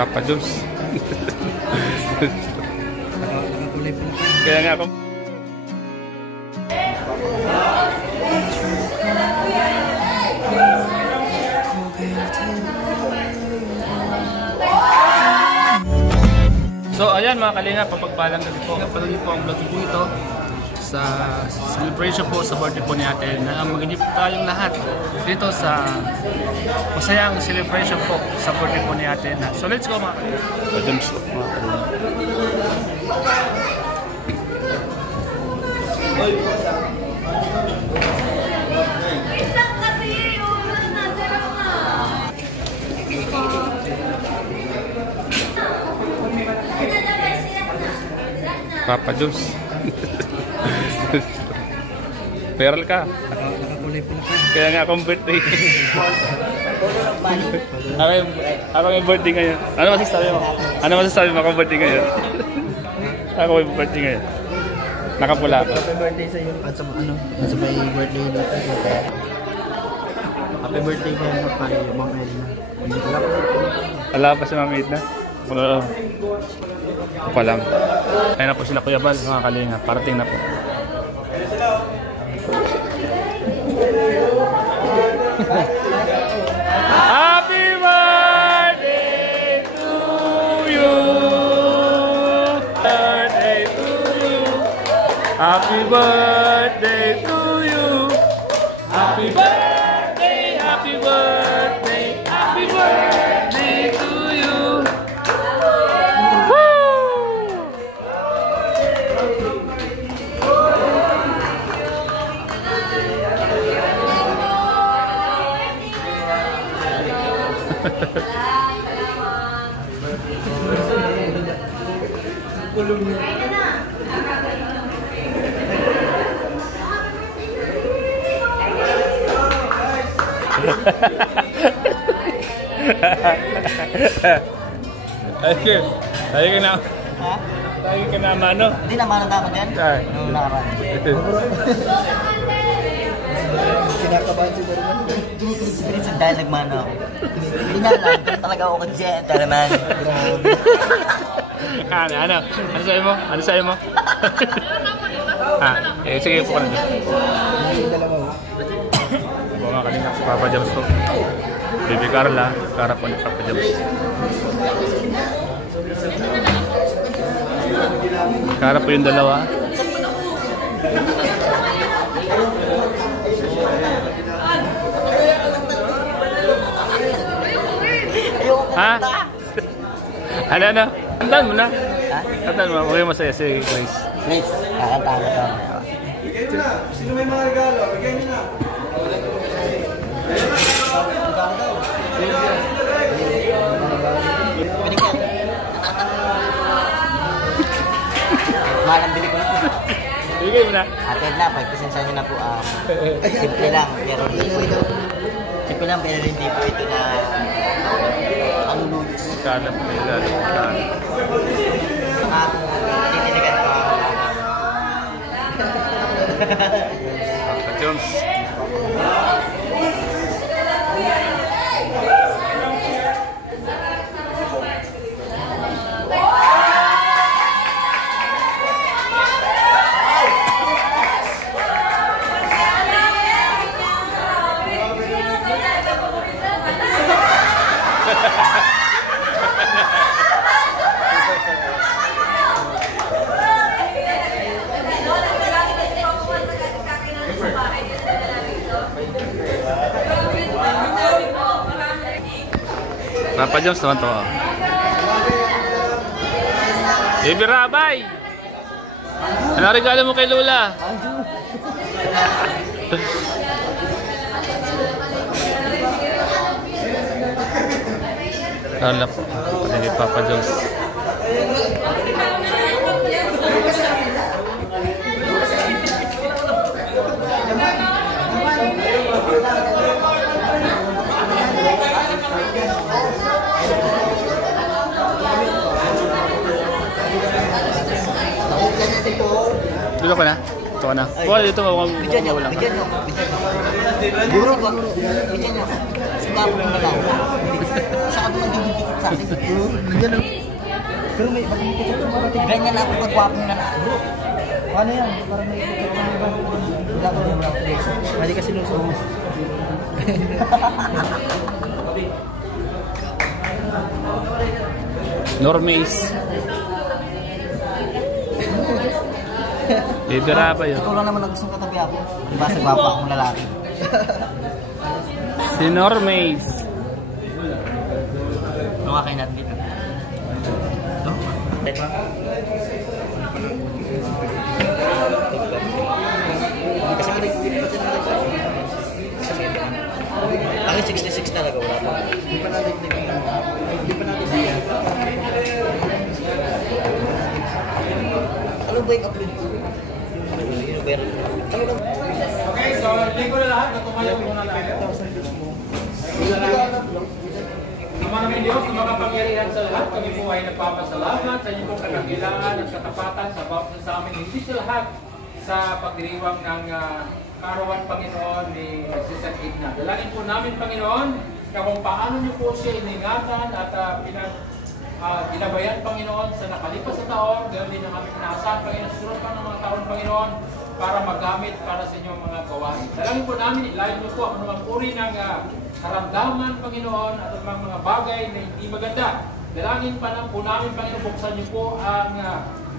Papa Jones. Nakakulay pala. Kaya nga ako. So ayan mga kalinga, papagpalang gabi po. Patuloy po ang vlog po ito sa celebration po sa birthday po ni ate na mag-inip tayong lahat dito sa masayang celebration po sa birthday po ni ate na. So let's go mga kalinga. Pajams po mga kalinga. Papa Jones. Viral ka. Nakakulay pala. Kaya nga akong birthday. Ako yung birthday ngayon. Ano masasabi mo? Ano masasabi mo akong birthday ngayon? Ako yung birthday ngayon. Nakapula ako. Happy birthday sa iyo. At sa ano? At sa may birthday dito. Happy birthday po na kay Ma'am Edna. Hindi ko lang. Wala pa si Ma'am Edna? Wala. Ako pa lang. Kaya na po sila Kuya Bal, mga kalinga. Parating na po. Happy birthday to you. Birthday to you. Happy birthday to you. Happy birthday, happy birthday, happy birthday to you. Lagi ka na. Ha? Lagi ka na mano. Hindi naman ang dapat yan? Ay. Nung nakaraan. Kinakabahan si Darman. Minsan dahil nagmano ako. Hindi nga lang, talaga ako kay Darman. Ano sa'yo mo? Ano sa'yo mo? Sige po ka na dyan. Mga kalinga si Papa Jones to. Baby Carla, Cara po ni Papa Jones. Cara po yung dalawa. Ha? Ano? Kantaan mo na? Ha? Kantaan mo, okay masaya si Grace. Grace, kakantaan ko to. Bigyan nyo na. Sino may mga regalo? Bigyan nyo na. Malang bili ko na. Bigay mo na. Ate na, pagpasensya nyo na po. Simple lang, pero hindi po ito. Simple lang, pero hindi po ito na ang lulus. Kala po yung lalong. Titiligan ko. Papa Jones. Papa Jones naman to. Baby Rabay! Ano regalo mo kay Lola? Lala po. Pati kay Papa Jones. Dito ka na? Ito ka na. Wala dito. Bidyan nyo. Guro ba? Bigyan niya. Sigapon mo na lang. Siya ka doon nagdidikit sa akin. Ganyan lang. Pero may pag-ikot sa mga ganyan lang ako pagwapong na lang. Bro, ano yan? Parang may ikot sa mga wala ko yung mga place. Mali kasi nung so. Normace. Bibira pa yun. Ikaw lang naman nagustong katabi ako. Diba sa gwapa akong lalaki? Si Normace. Ano nga kayo natin dito? Ito? Ito? Kasi ako 66 talaga wala pa. Hindi pa natin ano ba yung upload ko? Okay, so hindi ko na lahat. Natumayo ko na lahat. Ama namin Diyos, sa mga pangyarihan sa lahat, kami po ay nagpapasalamat sa inyong pong kadakilaan at katapatan sa amin. Hindi sa lahat sa pagdiriwang ng karawan, Panginoon, ni Sister Edna. Dalangin po namin, Panginoon, na kung paano niyo po siya iningatan at ginabayan, Panginoon, sa nakalipas na taon, ganoon din ang aming pinaasahan, Panginoon, susunod pa ng mga taon, Panginoon, para magamit para sa inyong mga gawain. Dalangin po namin, ilayo niyo po ang anumang uri ng karamdaman, Panginoon, at ang mga bagay na hindi maganda. Dalangin pa na po namin, Panginoon, buksan niyo po ang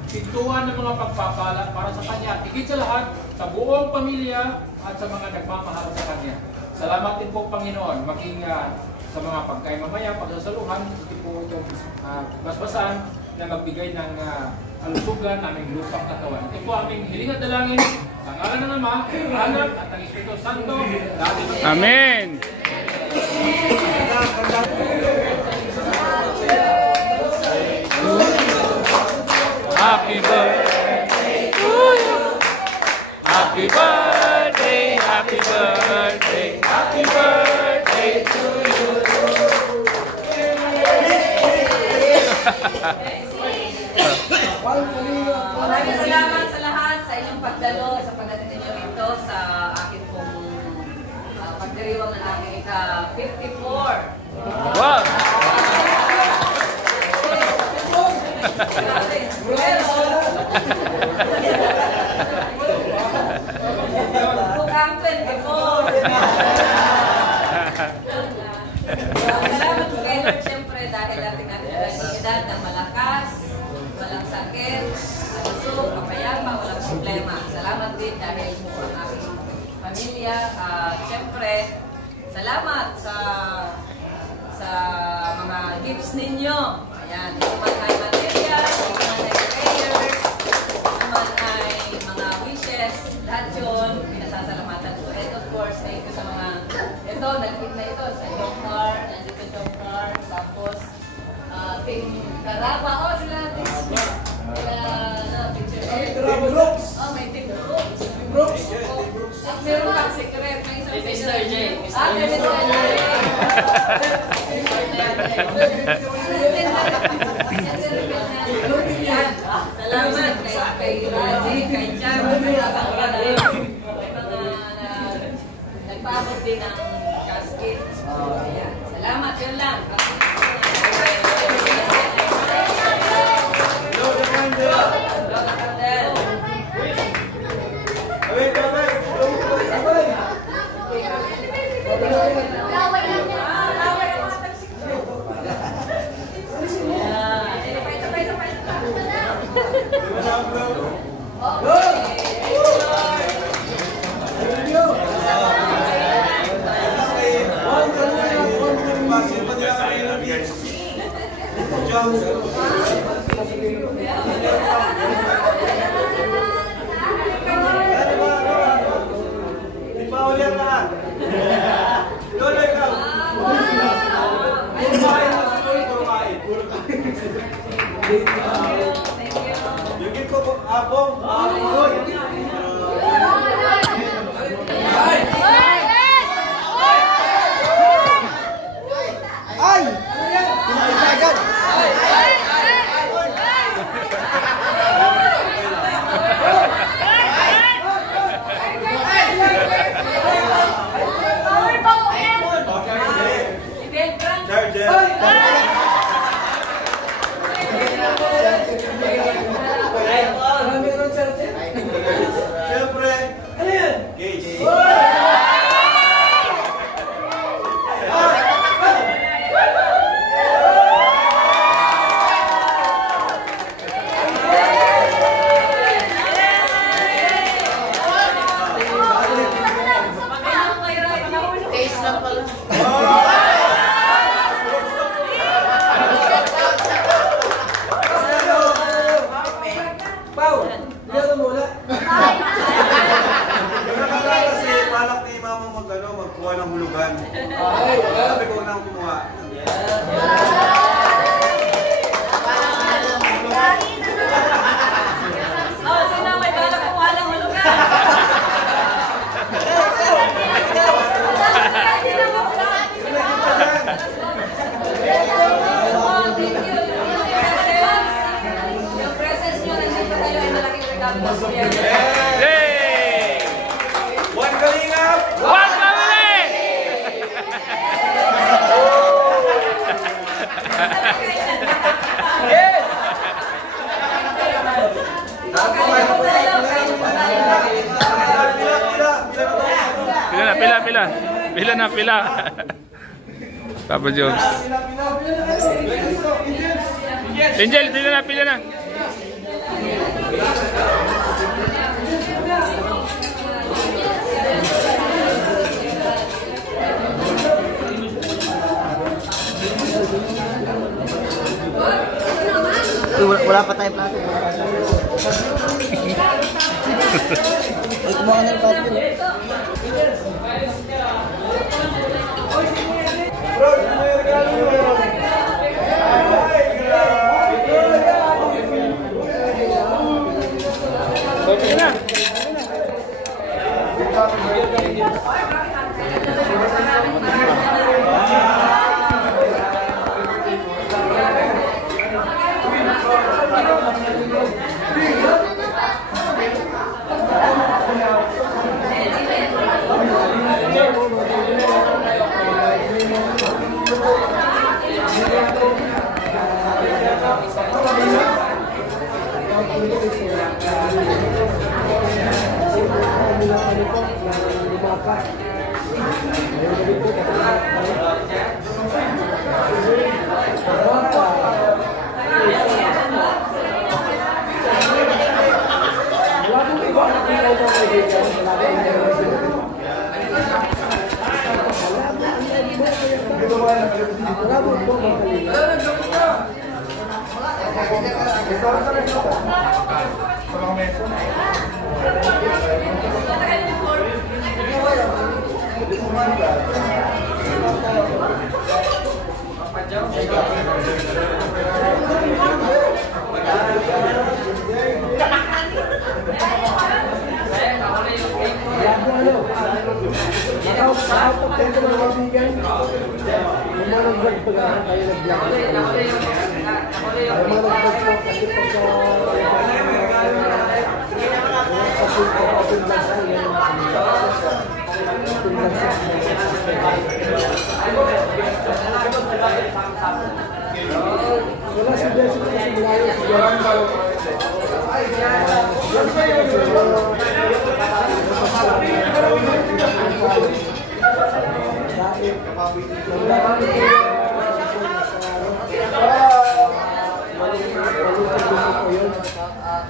pintuan ng mga pagpapala para sa Kanya. Higit sa lahat, sa buong pamilya at sa mga nagmamahal sa Kanya. Salamat din po, Panginoon, maging sa mga pagkain mamaya, pagsasaluhan, ito po itong basbasan na magbigay ng alusugan aming lupang katawan. Ito po aming hiling at dalangin sa ngalan ng Ama, Anak at ang Espiritu Santo. Amen! Happy birthday to you. Happy birthday, happy birthday, happy birthday to you. Maraming salamat sa lahat sa inyong pagdalo sa pagdating ninyo rito sa akin pong pagdiriwang ng aking ika-54. Wow! Mukhang 24. Salamat po kayo, siyempre, dahil dating natin ang edad na malakas, walang sakit, malusog, kapayapa, walang problema. Salamat din dahil po ang aking pamilya. Siyempre, salamat sa mga gifts ninyo. Ayan, ito man ay material, ito man ay prayers, ito man ay mga wishes, lahat yun, pinasasalamatan ko. And of course, thank you sa mga, ito, nag-hit na ito, sa Jomcar, nandito Jomcar, tapos, Team Caraba, sila, picture. Team Brooks. May Team Brooks. Brooks. At meron pang secret, may isang Mr. J. Mr. J. Salamat kay Raji, kay Jan, may mga nagpaabot din ng casket. Salamat, yun lang. tulugan. Sabi ko unang kumuha. Oh, sino may balak kung walang hulugan? Yung presence nyo, nandito kayo ay malaking regalo na siya. Yay! One Kalingap! One family! Yes! Pila na, pila. Papa Jobs. Angel, pila na, pila na. Wala pa tayong plato. Ay, kumuha na yung plato. Okay na.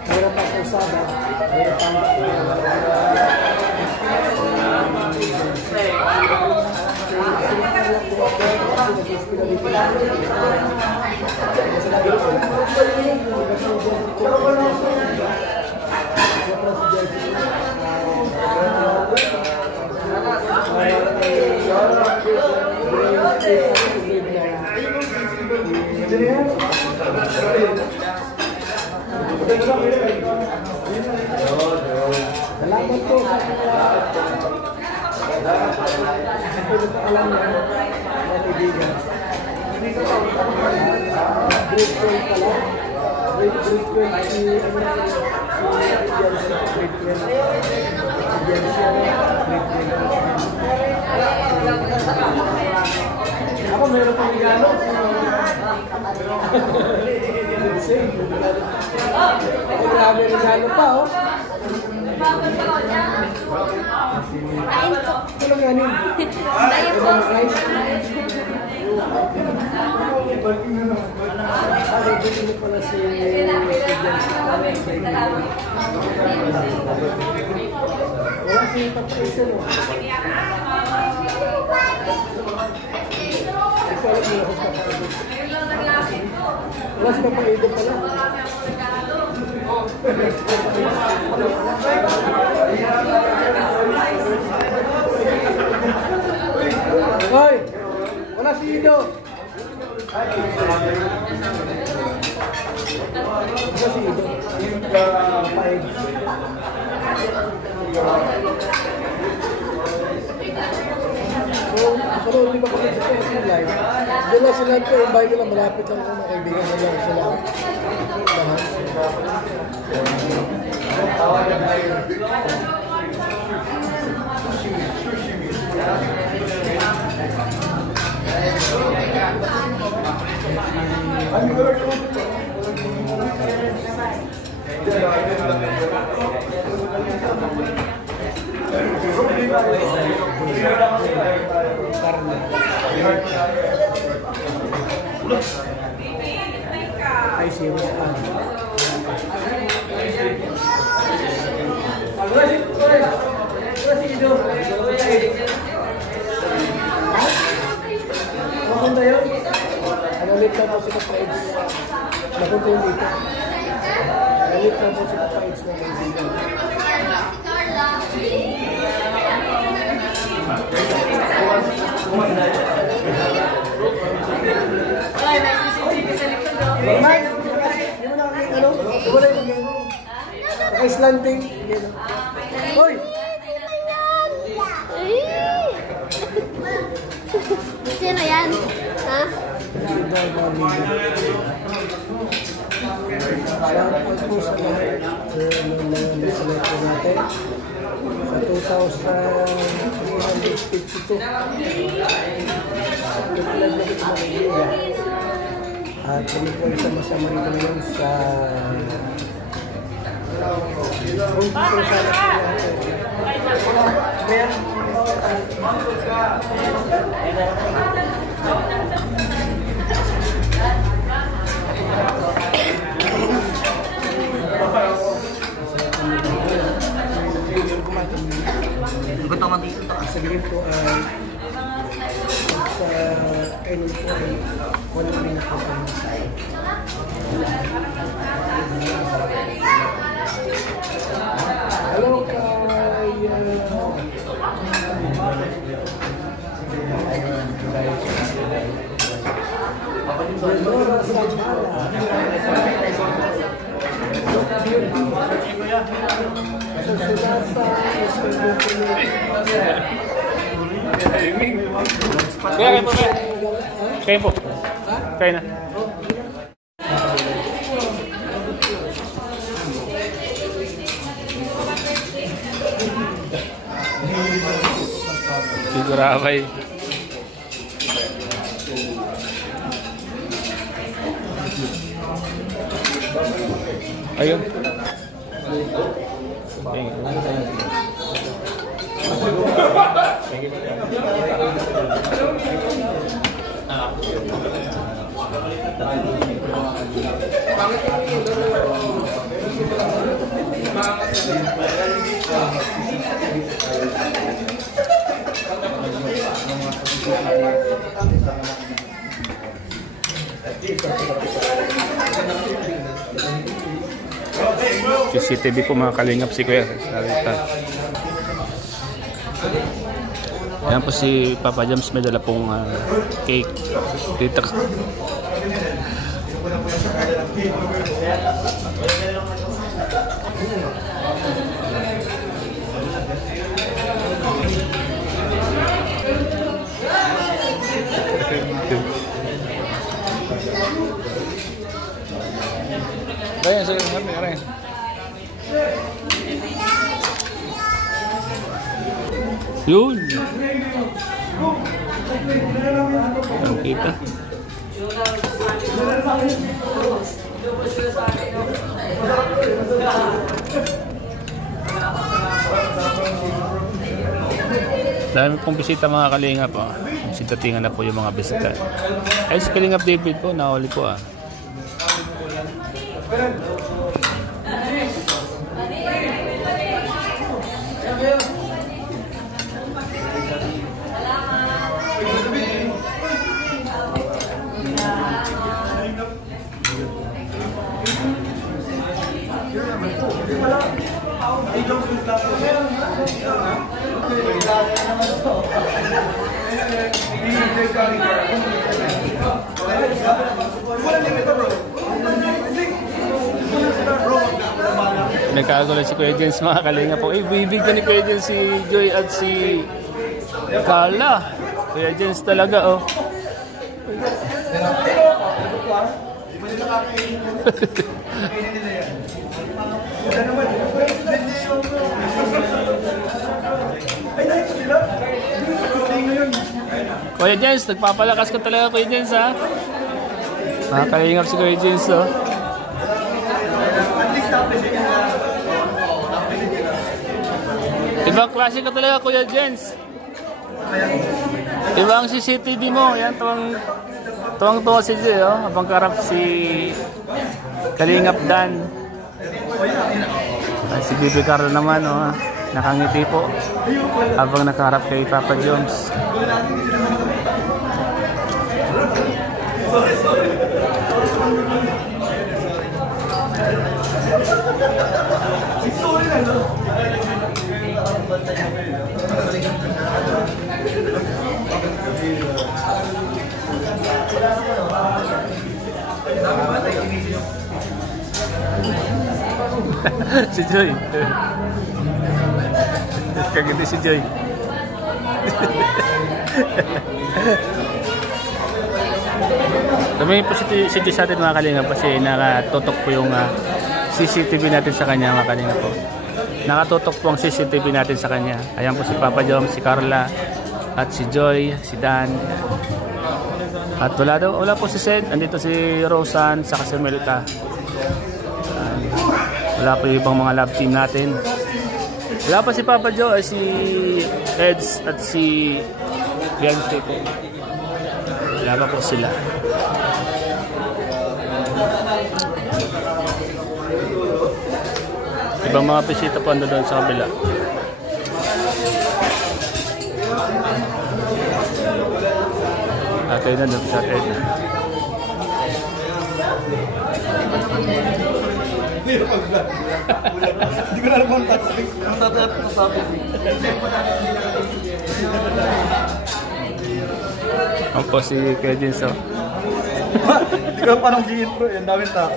Salamat po sa alam na kaibigan. Grade 12 pala. Grade 12 si ako meron pang regalo. Grabe regalo pa, oh. Ano ganin? Ibang rice. Dito pala si wala si Patricia, no? Wala si Papaido pala. si Ido. Ito si Ido. Paig. Pero hindi pa pala sa live. Doon lang sila ito, yung bahay nila malapit lang kung makaibigan na lang sila. Ay, serious ka. Maganda yun. Analit lang po si Kapaids. Napunta yun dito. Analit lang po si Kapaids na kaibigan. Ay, may CCTV sa likod, oh. Normal. Hindi mo nakakita, ano? Wala yung mag-ano. Naka-slanting. Hoy! Sino yan? Ha? Shoutout po sa lahat. Select po natin. Sa 2,352. At kami po isang masama rito ngayon sa Gutom ang dito to. sabihin po ay sa kainin po ay 1 minute po kami. Hello kay Leonora Sambala. Kaya kayo po ba? Kayo po. Kayo na. Sigurabay. Ayun. CCTV po mga kalingap si Kuya Salita. Yan po si Papa James, may dala pong cake dito. Ryan, sige, Ryan. Yun. Ang kita. Dami pong bisita mga kalingap. Sitatingan na po yung mga bisita. Ay, si Kalingap David po, nahuli po ah. Ay, Nagkagulo si Kuya Jens mga kalinga po. Bibig ka ni Kuya Jens si Joy at si Carla. Kuya Jens talaga oh. Kuya Jens, nagpapalakas ka talaga Kuya Jens ha. Makakalingap si Kuya Jens oh. Ibang klase ka talaga Kuya Jens. Ibang CCTV mo. Yan, tuwang-tuwa si Jay oh. Habang karap si Kalingap Dan. Si Bibi Carlo naman oh. Nakangiti po habang nakaharap kay Papa Jones. Si Joy. Kagiti si Joy. Sabihin po si Joy sa atin mga kalinga kasi nakatutok po yung CCTV natin sa kanya mga kalinga po. Nakatutok po ang CCTV natin sa kanya. Ayan po si Papa Jom, si Carla at si Joy, si Dan. At wala po si Sed, andito si Rosan saka si Melita. Wala po yung ibang mga love team natin. Wala pa si Papa Joe ay si Eds at si Beyonce po. Wala pa po sila. Ibang mga bisita po ando doon sa kabila. At ayun na doon sa Edna. Hindi ko na alam kung masasabi. Ang po si Kuya Jens oh. Hindi ko alam paano gi-intro. Ang daming tao.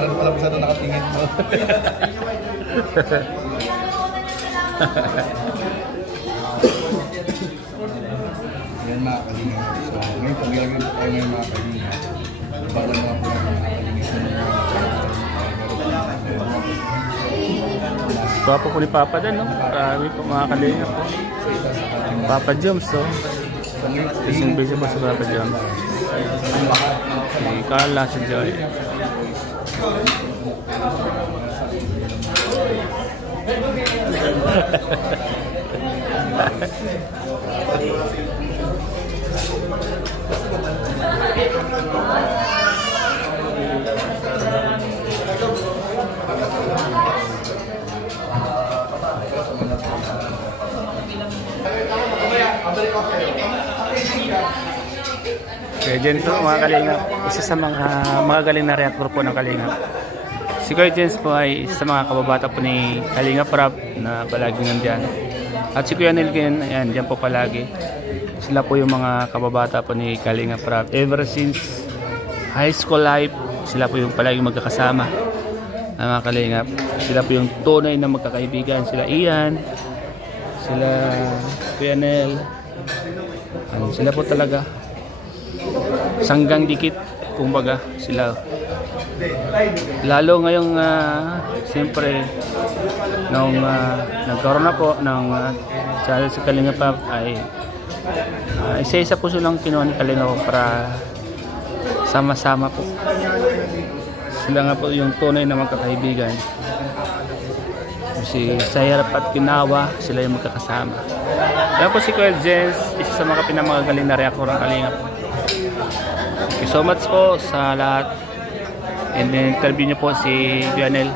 Alam ko sana nakatingin mo. Yan mga kalinga. So, ngayon pag-gagawin po tayo ngayon mga kalinga. Balang mga po mga kalinga. Guwapo po ni Papa Dan, no? Marami po mga kalinga po. Papa Joms, so. Isang busy po sa Papa Joms. Si Carla, si Joy. Kuya Jens po mga kalingap, isa sa mga galing na reactor po ng kalingap. Si Kuya Jens po ay isa sa mga kababata po ni Kalingap Rap na palagi nandyan. At si Kuya Nilkin, ayan, dyan po palagi. Sila po yung mga kababata po ni Kalingap Rap. Ever since high school life, sila po yung palagi magkakasama. Mga kalingap, sila po yung tunay na magkakaibigan. Sila Ian, sila Kuya Nel. Sila po talaga sanggang dikit, kumbaga sila. Lalo ngayong siyempre nung nagkaroon na po ng channel sa Kalingap Rap ay isa-isa po silang kinuha ni Kalingap para sama-sama po. Sila nga po yung tunay na magkakaibigan. Si Sayarap at Pinawa, sila yung magkakasama. Kaya po si Kuya Jens, isa sa mga pinamagaling na reactor ng Kalingap. Thank you so much po sa lahat. And then interview niyo po si Lionel.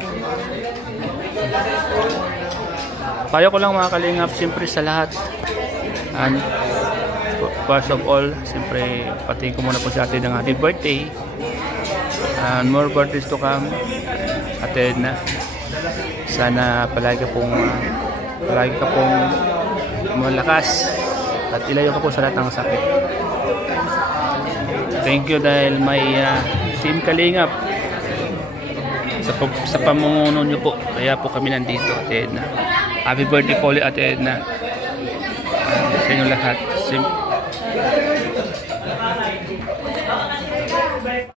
Payo ko lang mga Kalingap, siyempre sa lahat. And first of all, siyempre pati ko muna po sa atin ng happy birthday. And more birthdays to come. At then Sana palagi ka pong malakas at ilayo ka po sa lahat ng sakit. Thank you dahil may Team Kalingap sa pamumuno nyo po. Kaya po kami nandito, Ate Edna. Happy birthday po ulit, Ate Edna. Sa inyo lahat.